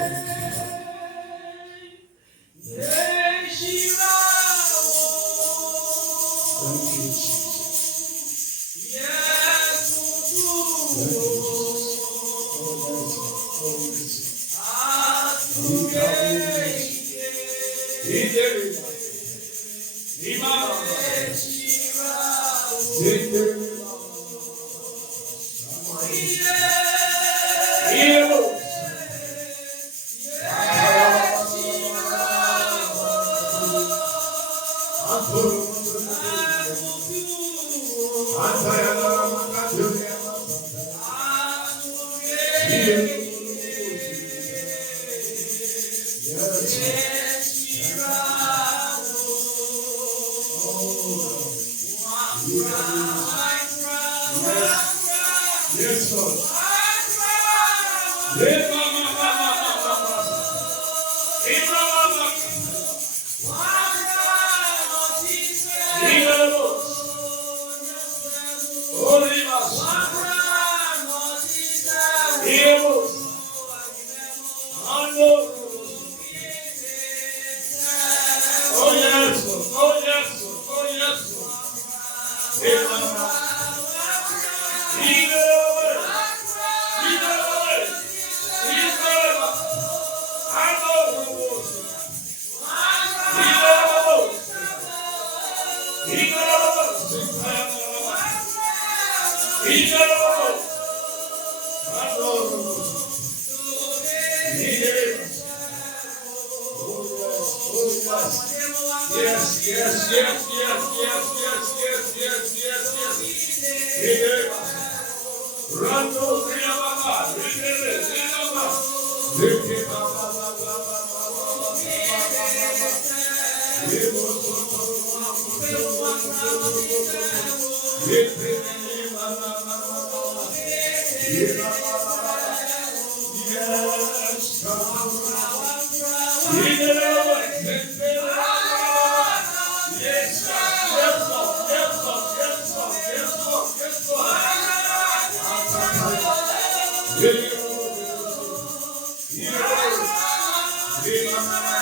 Yes, Lord. Oh yes, Lord. Oh yes, Lord. Oh yes, Lord. Yes, yes, yes, yes, yes, yes, yes, yes, yes, yes. Rando, Ria Baba, Ria Baba, Ria Yes,